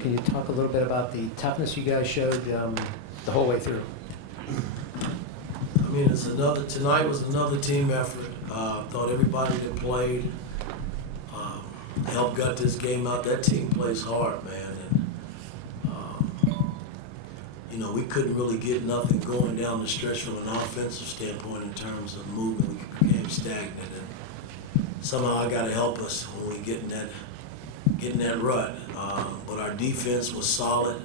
Can you talk a little bit about the toughness you guys showed the whole way through? I mean, tonight was another team effort. Thought everybody that played helped gut this game out. That team plays hard, man. And we couldn't really get nothing going down the stretch from an offensive standpoint in terms of movement. We became stagnant, and somehow I got to help us when we get in that rut. But our defense was solid,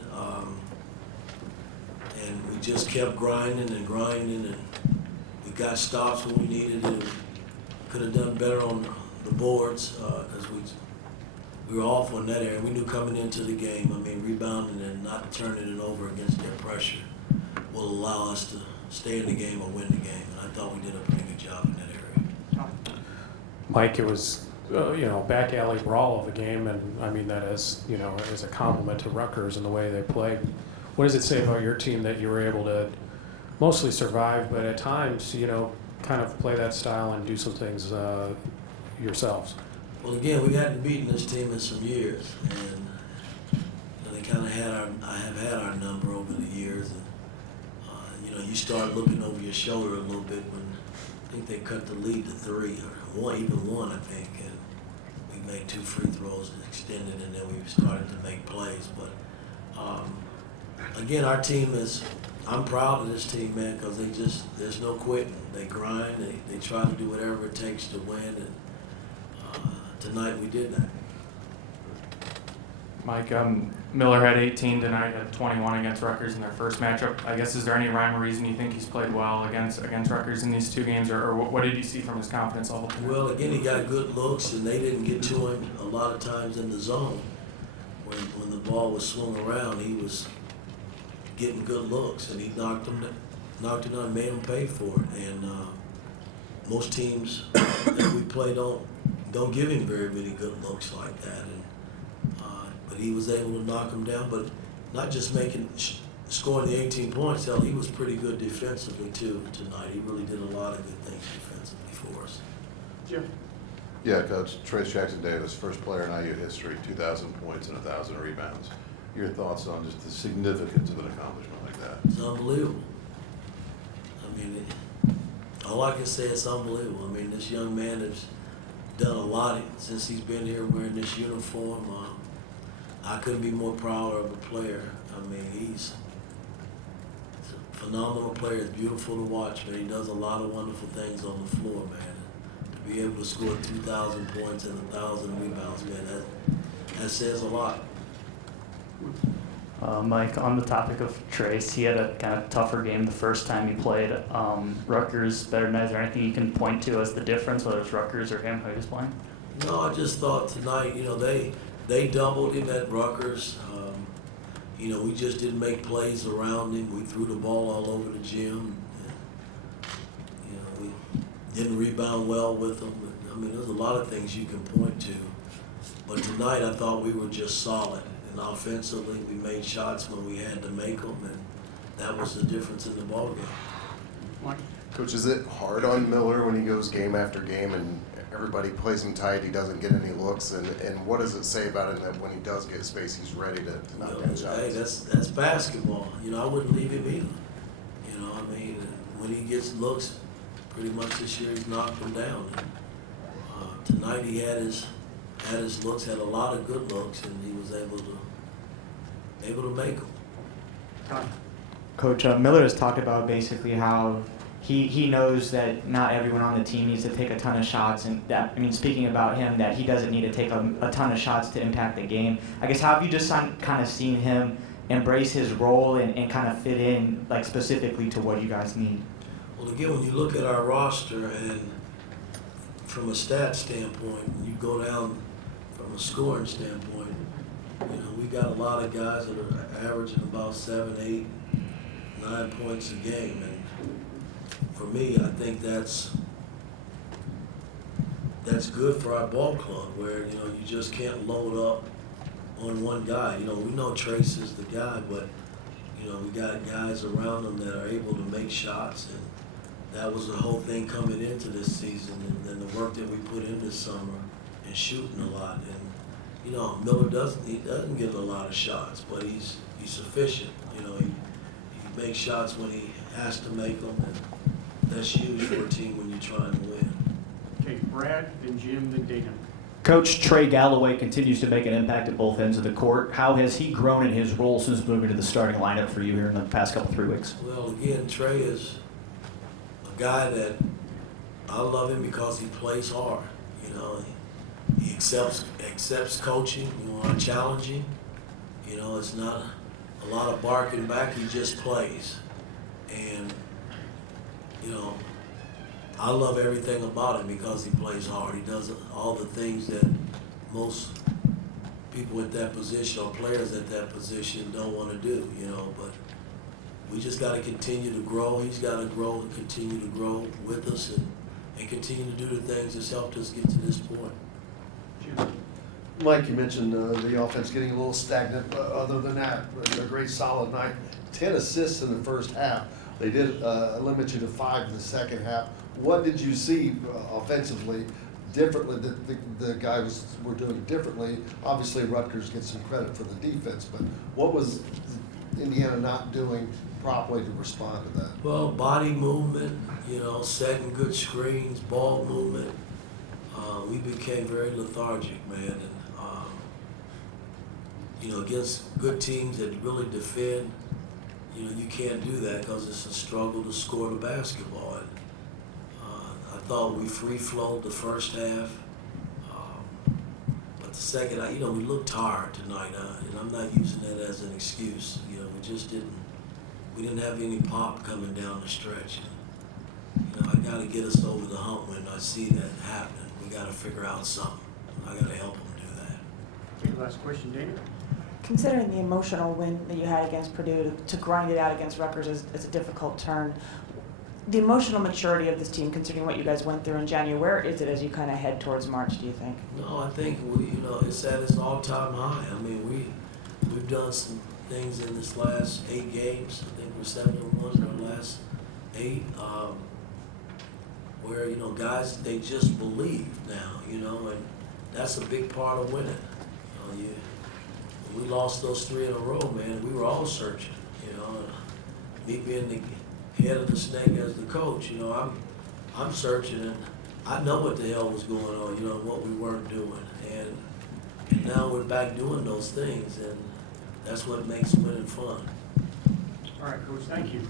and we just kept grinding, and we got stops when we needed it. Could have done better on the boards because we were awful in that area. We knew coming into the game, rebounding and not turning it over against their pressure will allow us to stay in the game or win the game. And I thought we did a pretty good job in that area. Mike, it was back alley brawl of a game, and I mean that as as a compliment to Rutgers and the way they played. What does it say about your team that you were able to mostly survive, but at times kind of play that style and do some things yourselves? Well, again, we hadn't beaten this team in some years, and they kind of have had our number over the years. And you start looking over your shoulder a little bit when I think they cut the lead to 3 or even one, I think, and we made 2 free throws and extended, and then we started to make plays. But again, our team I'm proud of this team, man, because there's no quitting. They grind, they try to do whatever it takes to win, and tonight we did that. Mike, Miller had 18 tonight, had 21 against Rutgers in their first matchup. I guess, is there any rhyme or reason you think he's played well against Rutgers in these 2 games, or what did you see from his confidence level tonight? Well, again, he got good looks, and they didn't get to him a lot of times in the zone. When the ball was swung around, he was getting good looks, and he knocked it on, made him pay for it. And most teams that we play don't give him very many good looks like that. And but he was able to knock him down, but not just scoring the 18 points. Hell, he was pretty good defensively too tonight. He really did a lot of good things defensively for us. Jim. Yeah, Coach, Trace Jackson-Davis, first player in IU history, 2,000 points and 1,000 rebounds. Your thoughts on just the significance of an accomplishment like that? It's unbelievable. All I can say is unbelievable. This young man has done a lot since he's been here wearing this uniform. I couldn't be more proud of a player. He's a phenomenal player. It's beautiful to watch, man. He does a lot of wonderful things on the floor, man. To be able to score 2,000 points and 1,000 rebounds, man, that says a lot. Mike, on the topic of Trace, he had a kind of tougher game the first time he played. Rutgers better than that. Is there anything you can point to as the difference, whether it's Rutgers or him who he was playing? No, I just thought tonight, they doubled him at Rutgers. We just didn't make plays around him. We threw the ball all over the gym. We didn't rebound well with him. There's a lot of things you can point to. But tonight I thought we were just solid. And offensively, we made shots when we had to make them, and that was the difference in the ballgame. Coach, is it hard on Miller when he goes game after game and everybody plays him tight, he doesn't get any looks, and what does it say about him that when he does get space, he's ready to knock down shots? Hey, that's basketball. I wouldn't leave him either. When he gets looks, pretty much this year he's knocked them down. And, tonight he had his looks, had a lot of good looks, and he was able to make them. Coach, Miller has talked about basically how he knows that not everyone on the team needs to take a ton of shots, and that, speaking about him, that he doesn't need to take a ton of shots to impact the game. I guess, how have you just kind of seen him embrace his role and kind of fit in, like, specifically to what you guys need? Well, again, when you look at our roster and from a stat standpoint, and you go down from a scoring standpoint, we got a lot of guys that are averaging about 7, 8, 9 points a game. And for me, I think that's good for our ball club, where you just can't load up on one guy. We know Trace is the guy, but we got guys around him that are able to make shots, and that was the whole thing coming into this season, and the work that we put in this summer and shooting a lot. And you know, Miller doesn't get a lot of shots, but he's sufficient. You know, he makes shots when he has to make them, and that's huge for a team when you're trying to win. Okay, Brad, then Jim, then Dana. Coach Trey Galloway continues to make an impact at both ends of the court. How has he grown in his role since moving to the starting lineup for you here in the past 3 weeks? Well, again, Trey is a guy that I love him because he plays hard. You know, he accepts coaching. You want to challenge him. You know, it's not a lot of barking back. He just plays, and you know, I love everything about him because he plays hard. He does all the things that most people at that position or players at that position don't want to do, you know, but we just got to continue to grow. He's got to grow and continue to grow with us and continue to do the things that's helped us get to this point. Jim. Mike, you mentioned the offense getting a little stagnant, but other than that, a great solid night. 10 assists in the first half. They did limit you to 5 in the second half. What did you see offensively differently that the guys were doing differently? Obviously, Rutgers gets some credit for the defense, but what was Indiana not doing properly to respond to that? Well, body movement, you know, setting good screens, ball movement. We became very lethargic, man. And, you know, against good teams that really defend, you know, you can't do that because it's a struggle to score the basketball. And, I thought we free-flowed the first half. But the second, you know, we looked tired tonight, and I'm not using that as an excuse. You know, we didn't have any pop coming down the stretch. And, you know, I got to get us over the hump when I see that happening. We got to figure out something. I got to help them do that. Okay, last question, Dana. Considering the emotional win that you had against Purdue, to grind it out against Rutgers is a difficult turn. The emotional maturity of this team, considering what you guys went through in January, where is it as you kind of head towards March, do you think? No, I think you know, it's at its all-time high. I mean, we've done some things in this last 8 games. I think we're 7-1 in our last 8. Where, you know, guys, they just believe now, you know, and that's a big part of winning. You know, when we lost those 3 in a row, man, we were all searching, you know. And me being the head of the snake as the coach, you know, I'm searching, and I know what the hell was going on, you know, what we weren't doing. And now we're back doing those things, and that's what makes winning fun. All right, Coach, thank you.